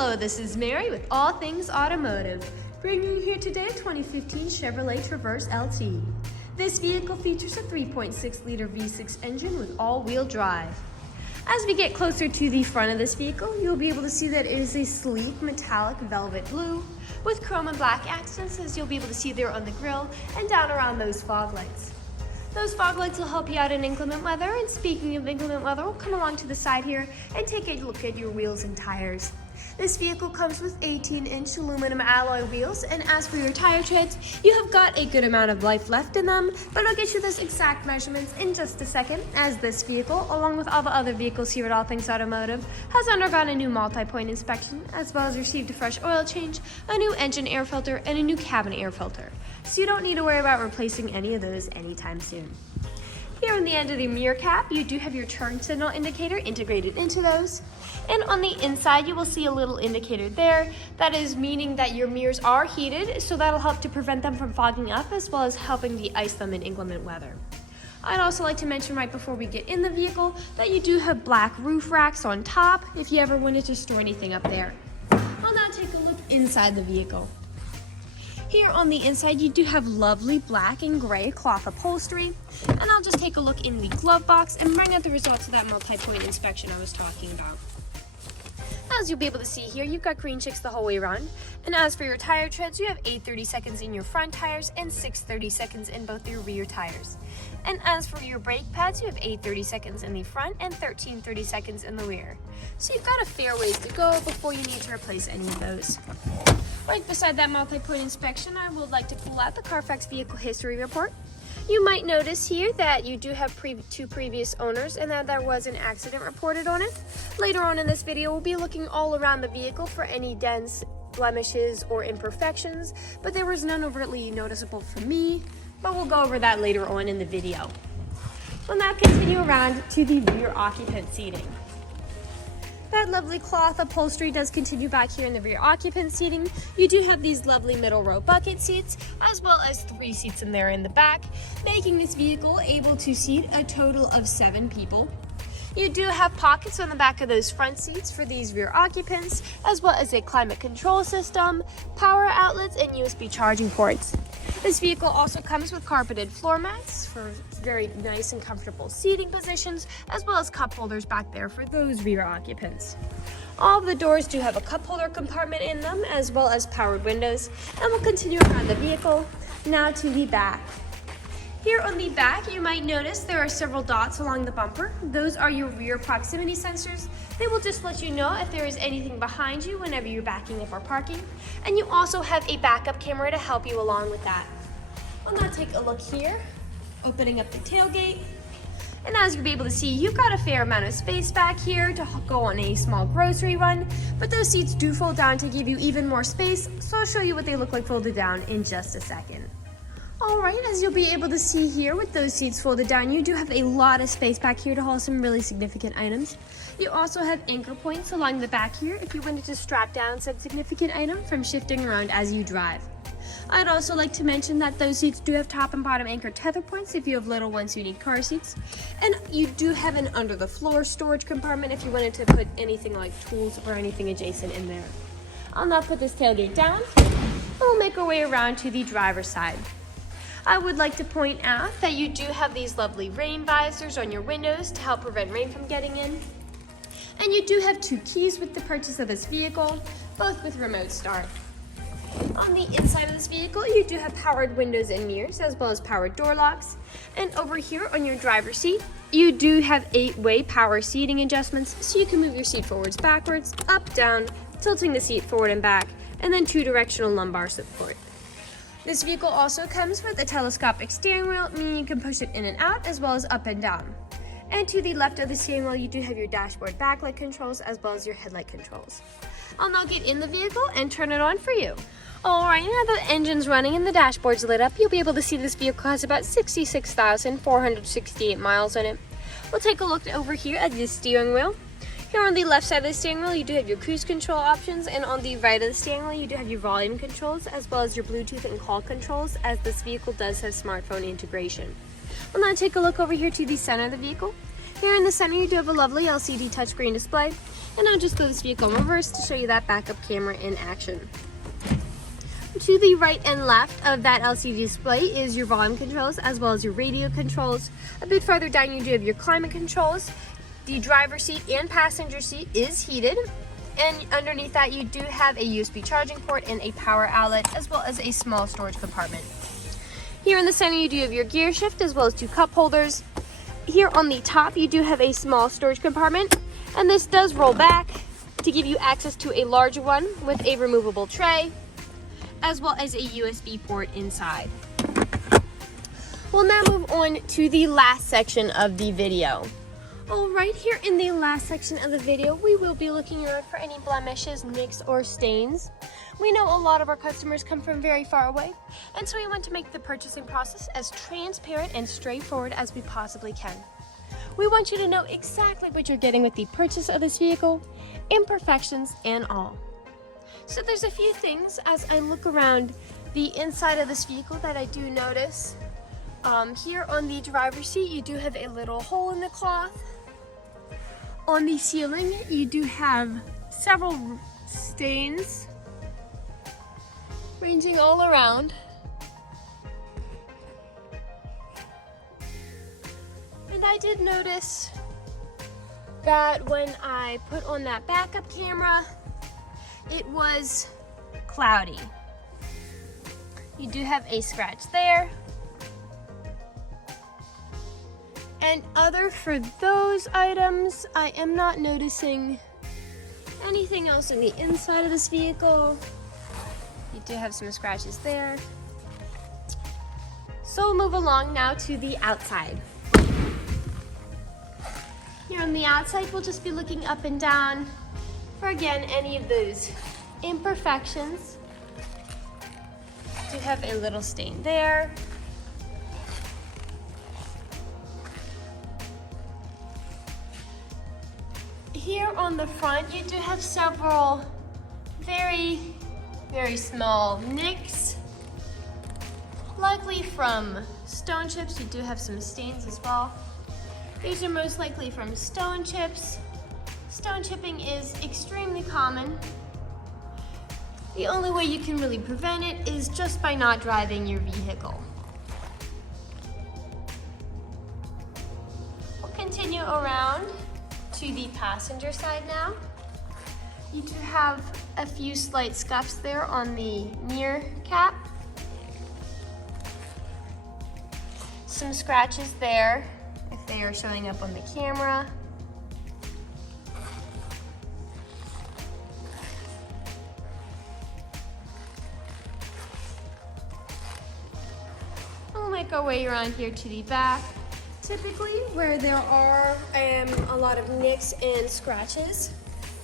Hello, this is Mary with All Things Automotive, bringing you here today a 2015 Chevrolet Traverse LT. This vehicle features a 3.6-liter V6 engine with all-wheel drive. As we get closer to the front of this vehicle, you'll be able to see that it is a sleek metallic velvet blue with chrome and black accents, as you'll be able to see there on the grille and down around those fog lights. Those fog lights will help you out in inclement weather, and speaking of inclement weather, we'll come along to the side here and take a look at your wheels and tires. This vehicle comes with 18-inch aluminum alloy wheels, and as for your tire treads, you have got a good amount of life left in them, but I'll get you those exact measurements in just a second, as this vehicle, along with all the other vehicles here at All Things Automotive, has undergone a new multi-point inspection, as well as received a fresh oil change, a new engine air filter, and a new cabin air filter. So you don't need to worry about replacing any of those anytime soon. Here on the end of the mirror cap, you do have your turn signal indicator integrated into those. And on the inside, you will see a little indicator there. That is meaning that your mirrors are heated, so that'll help to prevent them from fogging up, as well as helping de-ice them in inclement weather. I'd also like to mention right before we get in the vehicle that you do have black roof racks on top if you ever wanted to store anything up there. I'll now take a look inside the vehicle. Here on the inside, you do have lovely black and gray cloth upholstery, and I'll just take a look in the glove box and bring out the results of that multi-point inspection I was talking about. As you'll be able to see here, you've got green chicks the whole way around, and as for your tire treads, you have 8 30-seconds in your front tires and 6 30-seconds in both your rear tires. And as for your brake pads, you have 8 30-seconds in the front and 13 30-seconds in the rear. So you've got a fair ways to go before you need to replace any of those. Right beside that multi-point inspection, I would like to pull out the Carfax Vehicle History Report. You might notice here that you do have two previous owners and that there was an accident reported on it. Later on in this video, we'll be looking all around the vehicle for any dents, blemishes, or imperfections, but there was none overtly noticeable for me, but we'll go over that later on in the video. We'll now continue around to the rear occupant seating. That lovely cloth upholstery does continue back here in the rear occupant seating. You do have these lovely middle row bucket seats, as well as 3 seats in there in the back, making this vehicle able to seat a total of 7 people. You do have pockets on the back of those front seats for these rear occupants, as well as a climate control system, power outlets, and USB charging ports. This vehicle also comes with carpeted floor mats for very nice and comfortable seating positions, as well as cup holders back there for those rear occupants. All of the doors do have a cup holder compartment in them, as well as powered windows, and we'll continue around the vehicle. Now to the back. Here on the back, you might notice there are several dots along the bumper. Those are your rear proximity sensors. They will just let you know if there is anything behind you whenever you're backing up or parking. And you also have a backup camera to help you along with that. I'll now take a look here, opening up the tailgate. And as you'll be able to see, you've got a fair amount of space back here to go on a small grocery run, but those seats do fold down to give you even more space, so I'll show you what they look like folded down in just a second. Alright, as you'll be able to see here with those seats folded down, you do have a lot of space back here to haul some really significant items. You also have anchor points along the back here if you wanted to strap down some significant item from shifting around as you drive. I'd also like to mention that those seats do have top and bottom anchor tether points if you have little ones who need car seats. And you do have an under the floor storage compartment if you wanted to put anything like tools or anything adjacent in there. I'll now put this tailgate down and we'll make our way around to the driver's side. I would like to point out that you do have these lovely rain visors on your windows to help prevent rain from getting in. And you do have 2 keys with the purchase of this vehicle, both with remote start. On the inside of this vehicle, you do have powered windows and mirrors, as well as powered door locks. And over here on your driver's seat, you do have 8-way power seating adjustments, so you can move your seat forwards, backwards, up, down, tilting the seat forward and back, and then 2-directional lumbar support. This vehicle also comes with a telescopic steering wheel, meaning you can push it in and out, as well as up and down. And to the left of the steering wheel, you do have your dashboard backlight controls, as well as your headlight controls. I'll now get in the vehicle and turn it on for you. Alright, now the engine's running and the dashboard's lit up, you'll be able to see this vehicle has about 66,468 miles on it. We'll take a look over here at the steering wheel. Here on the left side of the steering wheel, you do have your cruise control options, and on the right of the steering wheel, you do have your volume controls, as well as your Bluetooth and call controls, as this vehicle does have smartphone integration. We'll now take a look over here to the center of the vehicle. Here in the center, you do have a lovely LCD touchscreen display, And I'll just throw this vehicle in reverse to show you that backup camera in action. To the right and left of that LCD display is your volume controls as well as your radio controls. A bit farther down you do have your climate controls. The driver's seat and passenger seat is heated. And underneath that you do have a USB charging port and a power outlet as well as a small storage compartment. Here in the center you do have your gear shift as well as 2 cup holders. Here on the top you do have a small storage compartment, and this does roll back to give you access to a larger one with a removable tray as well as a USB port inside. We'll now move on to the last section of the video. All right, here in the last section of the video, we will be looking around for any blemishes, nicks, or stains. We know a lot of our customers come from very far away, and so we want to make the purchasing process as transparent and straightforward as we possibly can. We want you to know exactly what you're getting with the purchase of this vehicle, imperfections and all. So there's a few things as I look around the inside of this vehicle that I do notice. Here on the driver's seat, you do have a little hole in the cloth. On the ceiling, you do have several stains ranging all around. And I did notice that when I put on that backup camera, it was cloudy. You do have a scratch there. And other for those items, I am not noticing anything else on the inside of this vehicle. You do have some scratches there. So we'll move along now to the outside. Here on the outside, we'll just be looking up and down for, again, any of those imperfections. Do have a little stain there. Here on the front, you do have several very, very small nicks, likely from stone chips. You do have some stains as well. These are most likely from stone chips. Stone chipping is extremely common. The only way you can really prevent it is just by not driving your vehicle. We'll continue around to the passenger side now. You do have a few slight scuffs there on the mirror cap. Some scratches there if they are showing up on the camera. We'll make our way around here to the back. Typically, where there are a lot of nicks and scratches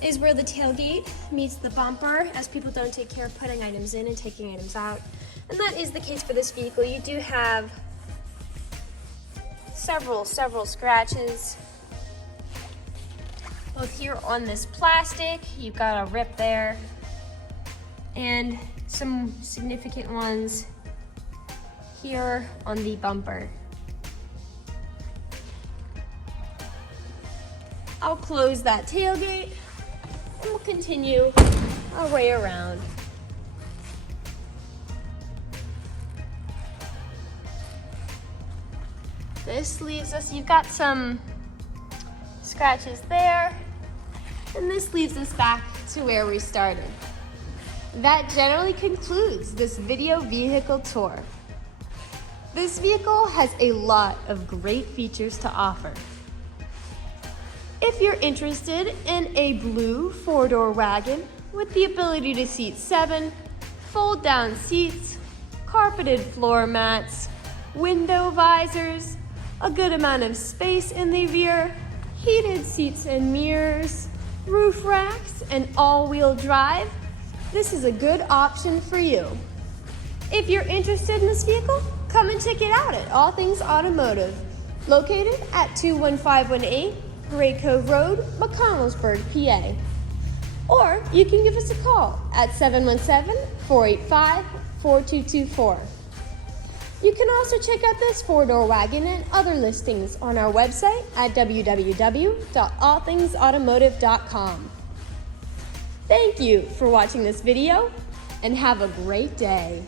is where the tailgate meets the bumper, as people don't take care of putting items in and taking items out. And that is the case for this vehicle. You do have several scratches. Both here on this plastic, you've got a rip there, and some significant ones here on the bumper. I'll close that tailgate and we'll continue our way around. This leaves us, you've got some scratches there, and this leaves us back to where we started. That generally concludes this video vehicle tour. This vehicle has a lot of great features to offer. If you're interested in a blue 4-door wagon with the ability to seat 7, fold down seats, carpeted floor mats, window visors, a good amount of space in the rear, heated seats and mirrors, roof racks, and all-wheel drive, this is a good option for you. If you're interested in this vehicle, come and check it out at All Things Automotive, located at 21518 Gray Cove Road, McConnellsburg, PA. Or you can give us a call at 717-485-4224. You can also check out this 4-door wagon and other listings on our website at www.allthingsautomotive.com. Thank you for watching this video and have a great day.